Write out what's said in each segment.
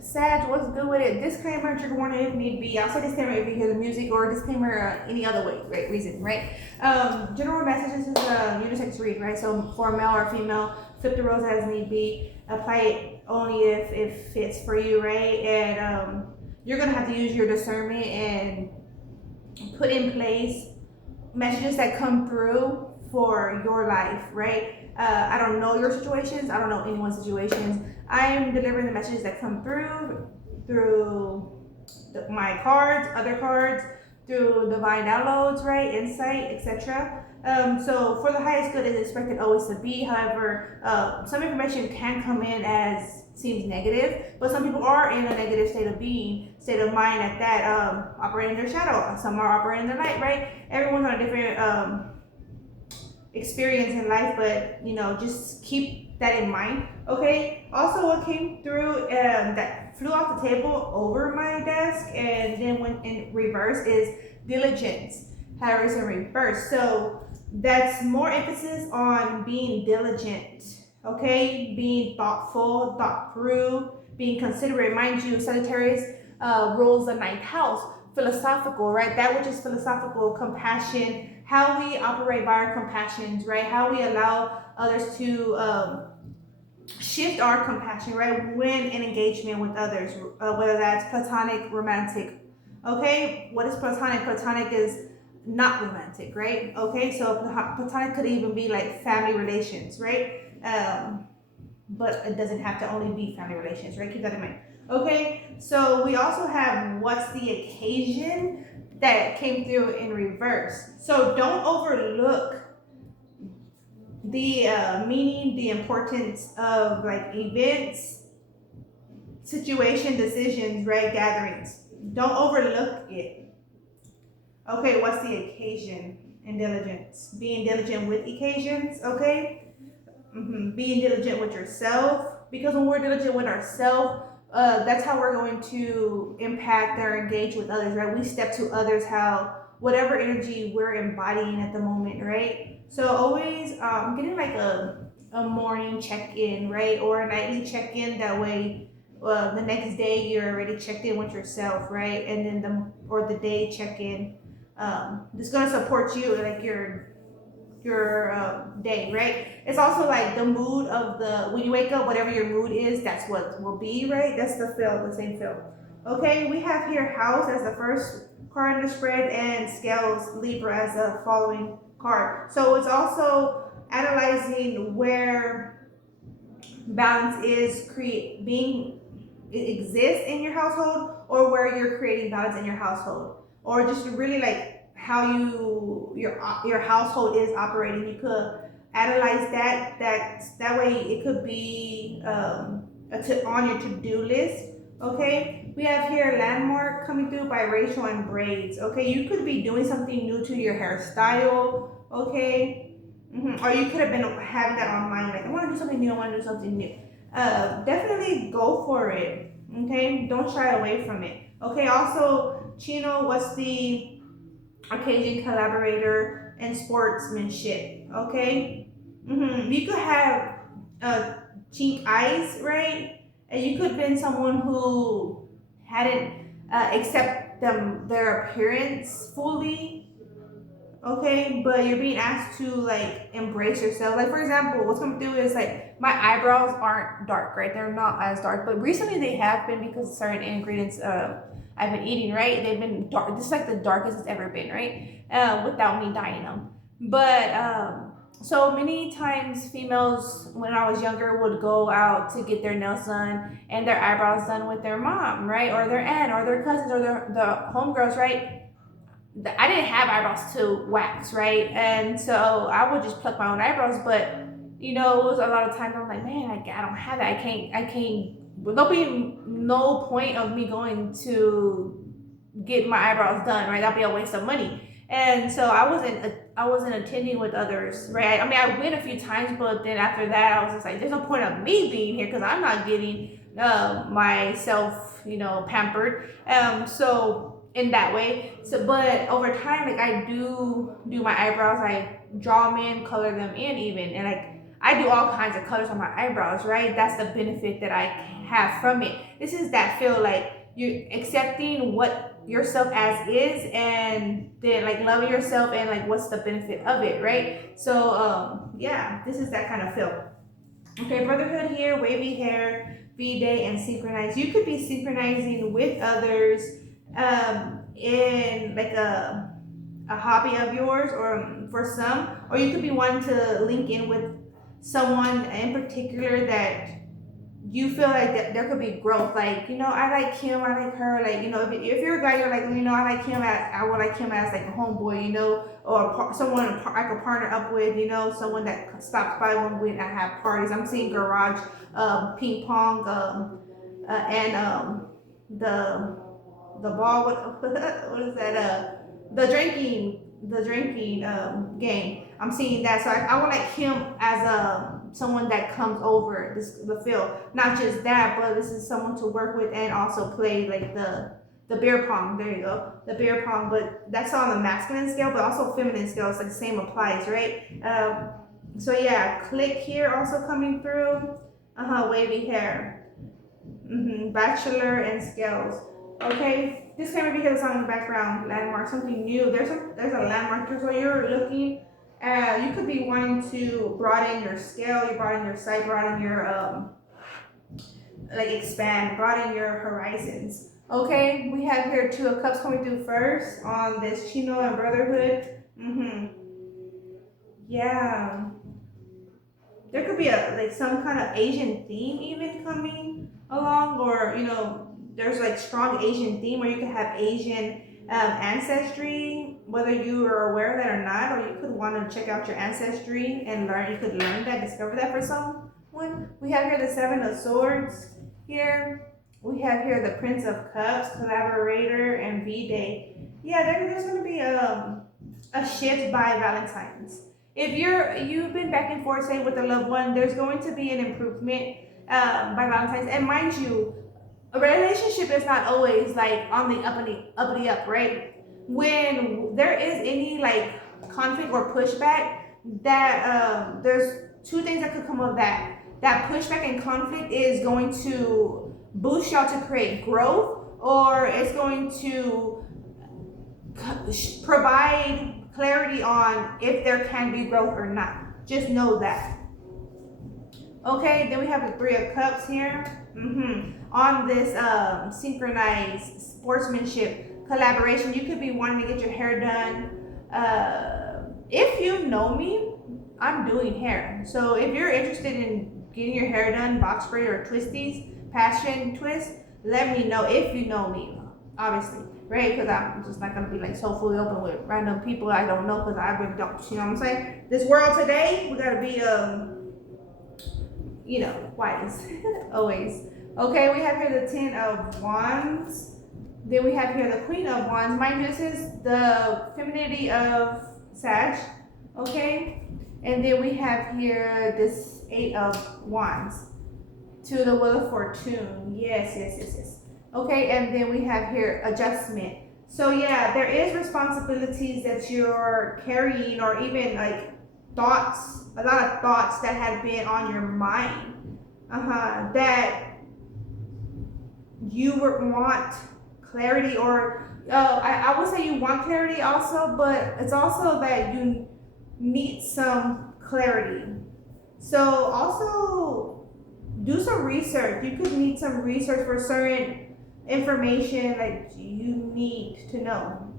Sag, what's good with it? Disclaimer, trigger warning if need be. I'll say disclaimer if you hear the music, or disclaimer any other way, right? Reason, right? General messages is a unisex read, right? So for male or female, flip the roles as need be. Apply it only if it's for you, right? And you're gonna have to use your discernment and put in place messages that come through for your life, right? I don't know your situations. I don't know anyone's situations. I'm delivering the messages that come through my cards, other cards, through divine downloads, right, insight, etc. So for the highest good is expected always to be. However, some information can come in as seems negative, but some people are in a negative state of being, state of mind at that, operating their shadow. Some are operating their light, right? Everyone's on a different experience in life, but just keep that in mind. Okay. Also, what came through that flew off the table over my desk and then went in reverse is diligence. Harris in reverse. So that's more emphasis on being diligent. Okay, being thoughtful, thought through, being considerate. Mind you, Sagittarius rules the ninth house. Philosophical, right? That which is philosophical, compassion, how we operate by our compassions, right? How we allow others to shift our compassion, right? When in engagement with others, whether that's platonic, romantic. Okay, what is platonic? Platonic is not romantic, right? Okay, so platonic could even be like family relations, right? But it doesn't have to only be family relations, right? Keep that in mind. Okay, so we also have what's the occasion that came through in reverse. So don't overlook the meaning, the importance of like events, situation, decisions, right? Gatherings. Don't overlook it. Okay, what's the occasion and diligence? Being diligent with occasions, okay? Being diligent with yourself, because when we're diligent with ourselves, that's how we're going to impact or engage with others, right? We step to others how whatever energy we're embodying at the moment, right? So always getting like a morning check-in, right, or a nightly check-in. That way, the next day you're already checked in with yourself, right? And then the day check-in, it's gonna support you like your day, right? It's also like the mood of the when you wake up, whatever your mood is, that's what will be, right? That's the same feel. Okay, we have here house as the first card in the spread and scales Libra as the following card. So it's also analyzing where balance is create being it exists in your household, or where you're creating balance in your household, or just really like how your household is operating. You could analyze that way. It could be on your to-do list. Okay, we have here landmark coming through by Rachel and braids. Okay, you could be doing something new to your hairstyle. Okay, or you could have been having that on mind, like I want to do something new, I want to do something new. Definitely go for it. Okay, don't shy away from it. Okay, also Chino, what's the occasion? Collaborator and sportsmanship. Okay, you could have cheek eyes, right? And you could have been someone who hadn't accept their appearance fully. Okay, but you're being asked to like embrace yourself. Like for example, what's coming through is like my eyebrows aren't dark, right? They're not as dark, but recently they have been because of certain ingredients I've been eating, right? They've been dark. This is like the darkest it's ever been, right? Without me dyeing them. But so many times females when I was younger would go out to get their nails done and their eyebrows done with their mom, right, or their aunt, or their cousins, or the homegirls, right? I didn't have eyebrows to wax, right? And so I would just pluck my own eyebrows, but it was a lot of times I'm like, man, I don't have that. I can't. There'll be no point of me going to get my eyebrows done, right? That'll be a waste of money. And so I wasn't attending with others, right? I mean, I went a few times, but then after that, I was just like, there's no point of me being here because I'm not getting myself, pampered. So in that way. So, but over time, like I do my eyebrows. I draw them in, color them in, even, and like I do all kinds of colors on my eyebrows. Right? That's the benefit that I have from it. This is that feel like you're accepting what yourself as is, and then like loving yourself and like what's the benefit of it, right? So yeah, this is that kind of feel. Okay, brotherhood here, wavy hair, V-Day, and synchronize. You could be synchronizing with others in like a hobby of yours, or for some, or you could be wanting to link in with someone in particular that you feel like that there could be growth. Like, you know, I like him, I like her. Like, you know, if you're a guy, you're like, you know, I like him, I would like him as like a homeboy, you know, or someone I could partner up with, you know, someone that stops by when we have parties. I'm seeing garage, ping pong, and the ball. What is that? The drinking game. I'm seeing that, so I would like him as someone that comes over the field. Not just that, but this is someone to work with and also play like the beer pong. There you go, the beer pong. But that's on the masculine scale, but also feminine scale. It's like the same applies, right? So yeah, click here also coming through. Wavy hair. Bachelor and scales. Okay, disclaimer because it's on the background. Landmark, something new. There's a landmark here, so you're looking. You could be wanting to broaden your scale, you broaden your sight, broaden your like expand, broaden your horizons. Okay, we have here Two of Cups coming through first on this Chino and Brotherhood. Yeah, there could be like some kind of Asian theme even coming along, or you know, there's like strong Asian theme where you could have Asian ancestry, whether you are aware of that or not, or you could want to check out your ancestry and learn. You could learn that, discover that for someone. We have here the Seven of Swords here. We have here the Prince of Cups, collaborator, and V-Day. Yeah, there's going to be a shift by Valentine's. If you've been back and forth, say with a loved one, there's going to be an improvement by Valentine's. And mind you, a relationship is not always like on the uppity up, right? When there is any like conflict or pushback, that there's two things that could come of that. That pushback and conflict is going to boost y'all to create growth, or it's going to provide clarity on if there can be growth or not. Just know that. Okay, then we have the Three of Cups here. On this synchronized sportsmanship collaboration, you could be wanting to get your hair done. If you know me, I'm doing hair. So if you're interested in getting your hair done, box braid or twisties, passion twist, let me know if you know me, obviously, right? Because I'm just not going to be like so fully open with random people I don't know, because I really don't, you know what I'm saying? This world today, we got to be, you know, wise, always. Okay, we have here the Ten of Wands. Then we have here the Queen of Wands. Mind you, this is the femininity of Sag. Okay, and then we have here this Eight of Wands to the Wheel of Fortune. Yes. Okay, and then we have here adjustment. So yeah, there is responsibilities that you're carrying, or even like thoughts, a lot of thoughts that have been on your mind, that you want clarity, or I would say you want clarity also, but it's also that you need some clarity. So also do some research. You could need some research for certain information that you need to know.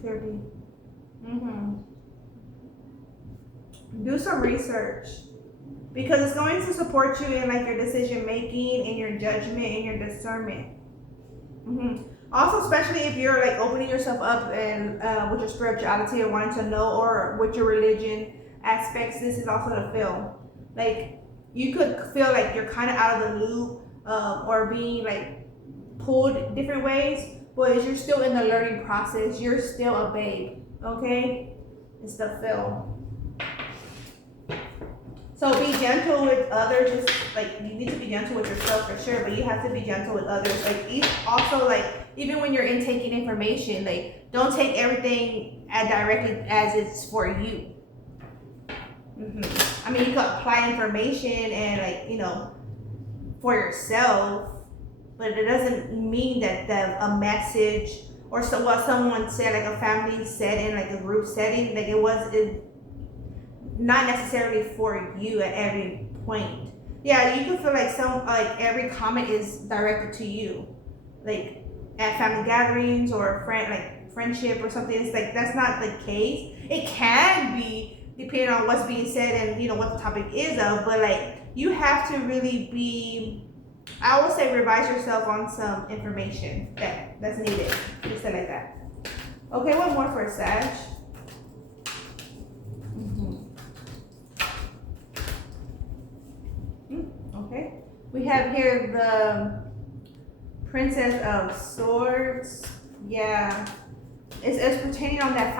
Clarity. Do some research, because it's going to support you in like your decision making, in your judgment, and your discernment. Also, especially if you're like opening yourself up and with your spirituality or wanting to know, or with your religion aspects, this is also the feel. Like you could feel like you're kind of out of the loop, or being like pulled different ways, but you're still in the learning process. You're still a babe. Okay, it's the feel. So be gentle with others. Just like you need to be gentle with yourself for sure, but you have to be gentle with others. Like also, like even when you're intaking information, like don't take everything as directly as it's for you. I mean, you could apply information and like, you know, for yourself, but it doesn't mean that a message or so what someone said, like a family setting, like a group setting, like it not necessarily for you at every point. Yeah, you can feel like every comment is directed to you, like at family gatherings or friendship or something. It's like that's not the case. It can be depending on what's being said and what the topic is of, but like you have to really be. I would say revise yourself on some information that's needed. Just say like that. Okay, one more for Sag. Okay, we have here the Princess of Swords. Yeah, it's pertaining on that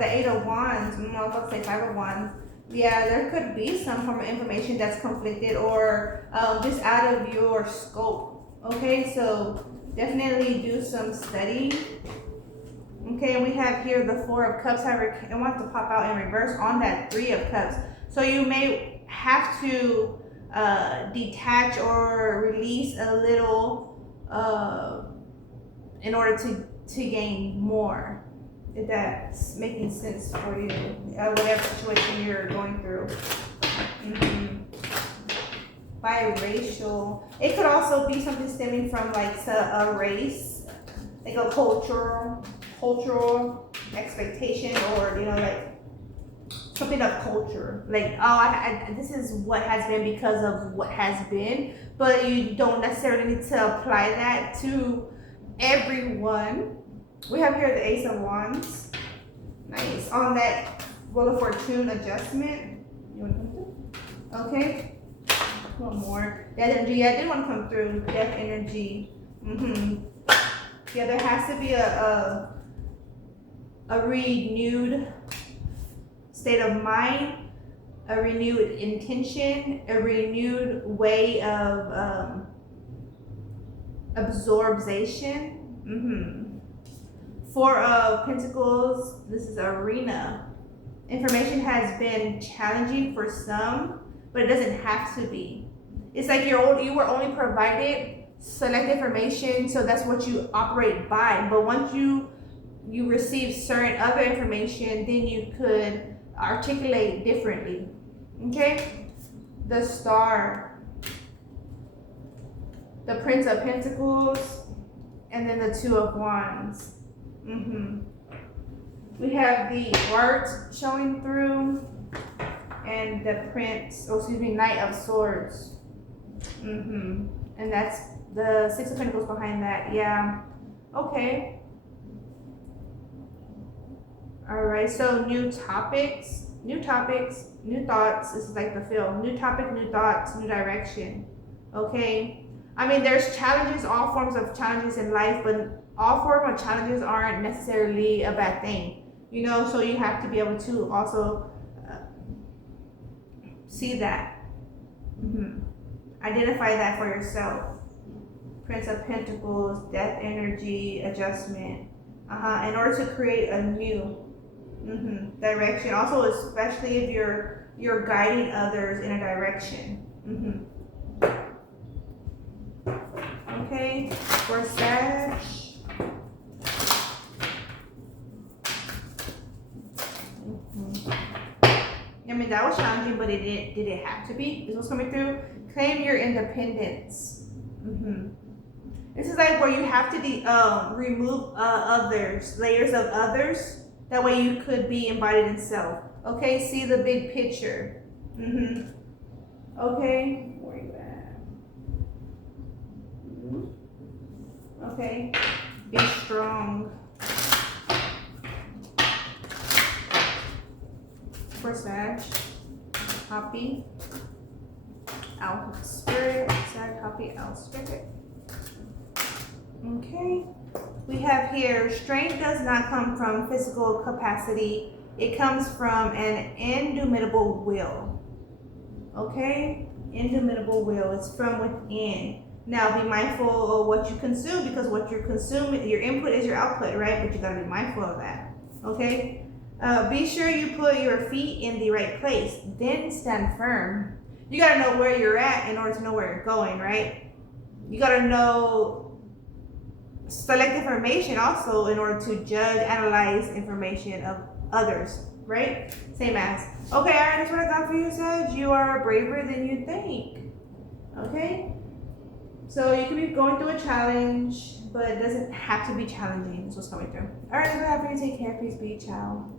the Eight of Wands. I was about to say Five of Wands. Yeah, there could be some form of information that's conflicted or just out of your scope. Okay, so definitely do some studying. Okay, and we have here the Four of Cups. However, I want to pop out in reverse on that Three of Cups. So you may have to detach or release a little in order to gain more. If that's making sense for you, whatever situation you're going through. Biracial. It could also be something stemming from like a race, like a cultural expectation, or like something of culture. Like this is what has been because of what has been, but you don't necessarily need to apply that to everyone. We have here the Ace of Wands. Nice. On that Wheel of Fortune adjustment. You want to come through? Okay. One more. Death energy. Yeah, I did want to come through. Death energy. Yeah, there has to be a renewed state of mind, a renewed intention, a renewed way of absorption. Four of Pentacles, this is Arena. Information has been challenging for some, but it doesn't have to be. It's like you were only provided select information, so that's what you operate by. But once you receive certain other information, then you could articulate differently. Okay? The Star, the Prince of Pentacles, and then the Two of Wands. We have the Words showing through, and the Knight of Swords. And that's the Six of Pentacles behind that. Yeah. Okay. All right. So new topics, new thoughts. This is like the film. New topic, new thoughts, new direction. Okay. I mean, there's challenges, all forms of challenges in life, but all forms of challenges aren't necessarily a bad thing, so you have to be able to also see that, identify that for yourself. Prince of Pentacles, Death energy, adjustment, in order to create a new direction. Also, especially if you're guiding others in a direction. Okay, for Sag. I mean, that was challenging, but did it have to be? This was coming through. Claim your independence. This is like where you have to remove layers of others. That way you could be embodied in self. Okay, see the big picture. Okay, where are you at? Okay, be strong. For Sag, Happy, Out Spirit, Sag, Happy, Out Spirit. Okay, we have here, strength does not come from physical capacity. It comes from an indomitable will. Okay, indomitable will. It's from within. Now, be mindful of what you consume, because what you're consuming, your input is your output, right? But you gotta be mindful of that. Okay. Be sure you put your feet in the right place, then stand firm. You gotta know where you're at in order to know where you're going, right? You gotta know, select information also in order to judge, analyze information of others, right? Same as. Okay, all right, that's what I got for you, Sag. You are braver than you think. Okay? So you could be going through a challenge, but it doesn't have to be challenging. That's what's coming through. All right, that's what I have for you. Take care. Peace be. Ciao.